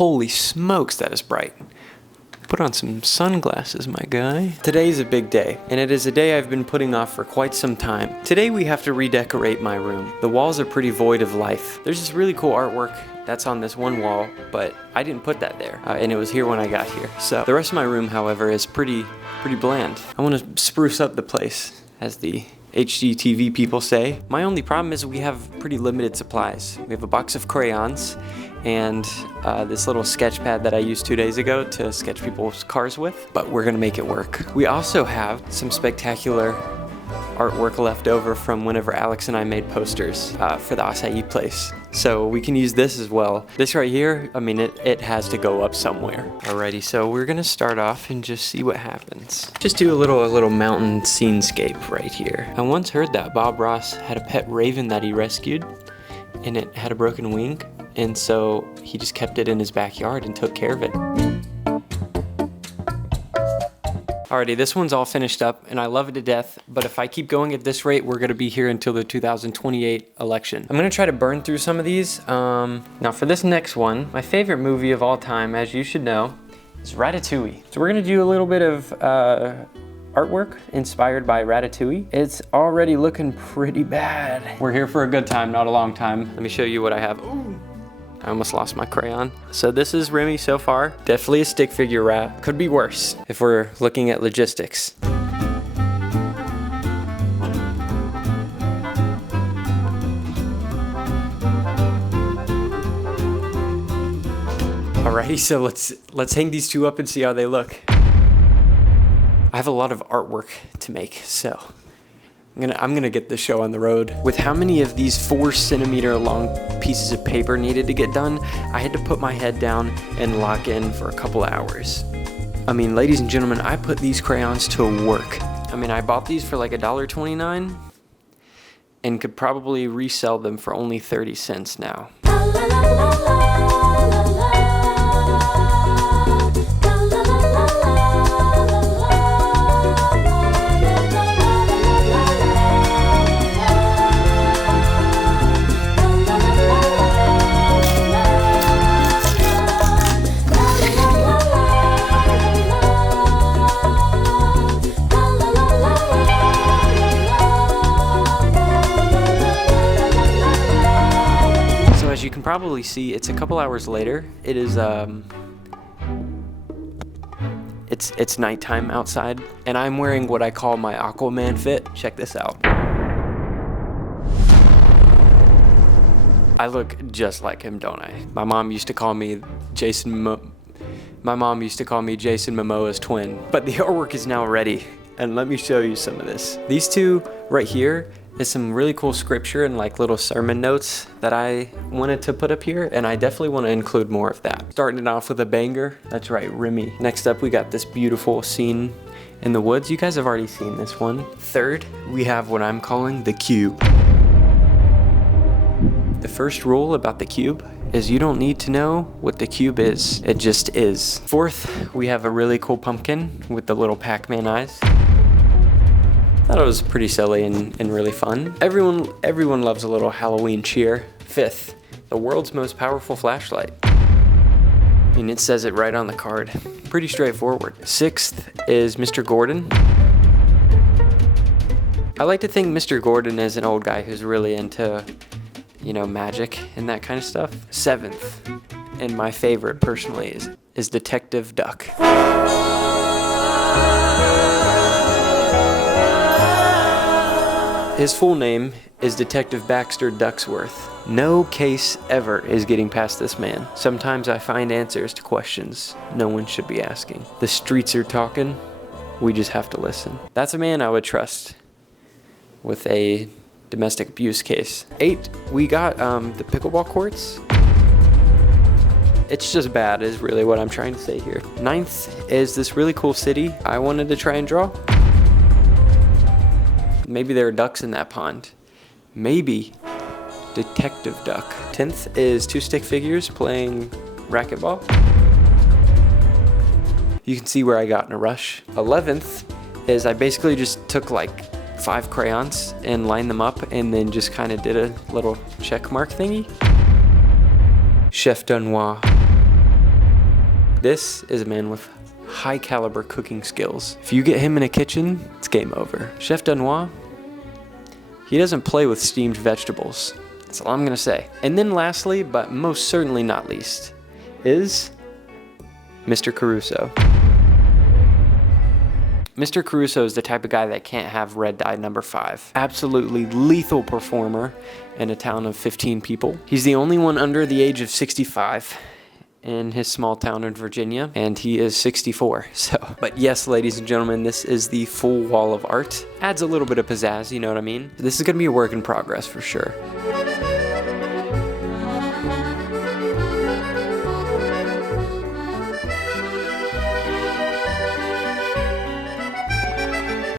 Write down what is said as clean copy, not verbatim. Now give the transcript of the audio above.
Holy smokes, that is bright. Put on some sunglasses, my guy. Today is a big day, and it is a day I've been putting off for quite some time. Today we have to redecorate my room. The walls are pretty void of life. There's this really cool artwork that's on this one wall, but I didn't put that there, and it was here when I got here. So the rest of my room, however, is pretty bland. I want to spruce up the place, as the HGTV people say. My only problem is we have pretty limited supplies. We have a box of crayons and this little sketch pad that I used 2 days ago to sketch people's cars with, but we're gonna make it work. We also have some spectacular artwork left over from whenever Alex and I made posters for the acai place. So we can use this as well. This right here, I mean, it has to go up somewhere. Alrighty, so we're gonna start off and just see what happens. Just do a little mountain scenescape right here. I once heard that Bob Ross had a pet raven that he rescued, and it had a broken wing, and so he just kept it in his backyard and took care of it. Alrighty, this one's all finished up, and I love it to death, but if I keep going at this rate, we're gonna be here until the 2028 election. I'm gonna try to burn through some of these. Now for this next one, my favorite movie of all time, as you should know, is Ratatouille. So we're gonna do a little bit of artwork inspired by Ratatouille. It's already looking pretty bad. We're here for a good time, not a long time. Let me show you what I have. Ooh. I almost lost my crayon. So this is Remy so far. Definitely a stick figure wrap. Could be worse if we're looking at logistics. Alrighty, so let's hang these two up and see how they look. I have a lot of artwork to make, so I'm gonna get this show on the road. With how many of these 4-centimeter long pieces of paper needed to get done, I had to put my head down and lock in for a couple hours. I mean, ladies and gentlemen, I put these crayons to work. I mean, I bought these for like $1.29 and could probably resell them for only 30 cents now. As you can probably see, it's a couple hours later. It is it's nighttime outside, and I'm wearing what I call my Aquaman fit. Check this out. I look just like him, don't I? My mom used to call me Jason Momoa's twin. But the artwork is now ready, and let me show you some of this. These two right here is some really cool scripture and like little sermon notes that I wanted to put up here, and I definitely want to include more of that. Starting it off with a banger, that's right, Remy. Next up, we got this beautiful scene in the woods. You guys have already seen this one. Third, we have what I'm calling the cube. The first rule about the cube is you don't need to know what the cube is, it just is. Fourth, we have a really cool pumpkin with the little Pac-Man eyes. I thought it was pretty silly and really fun. Everyone loves a little Halloween cheer. Fifth, the world's most powerful flashlight. And it says it right on the card. Pretty straightforward. Sixth is Mr. Gordon. I like to think Mr. Gordon is an old guy who's really into, you know, magic and that kind of stuff. Seventh, and my favorite personally, is Detective Duck. His full name is Detective Baxter Ducksworth. No case ever is getting past this man. Sometimes I find answers to questions no one should be asking. The streets are talking, we just have to listen. That's a man I would trust with a domestic abuse case. 8, we got the pickleball courts. It's just bad is really what I'm trying to say here. 9th is this really cool city I wanted to try and draw. Maybe there are ducks in that pond. Maybe Detective Duck. 10th is 2 stick figures playing racquetball. You can see where I got in a rush. 11th is I basically just took like 5 crayons and lined them up and then just kind of did a little check mark thingy. Chef Danois. This is a man with high caliber cooking skills. If you get him in a kitchen, it's game over. Chef Danois, he doesn't play with steamed vegetables. That's all I'm gonna say. And then lastly, but most certainly not least, is Mr. Caruso. Mr. Caruso is the type of guy that can't have red dye number 5. Absolutely lethal performer in a town of 15 people. He's the only one under the age of 65 in his small town in Virginia, and he is 64. So, but yes, ladies and gentlemen, this is the full wall of art. Adds a little bit of pizzazz, you know what I mean? This is gonna be a work in progress for sure.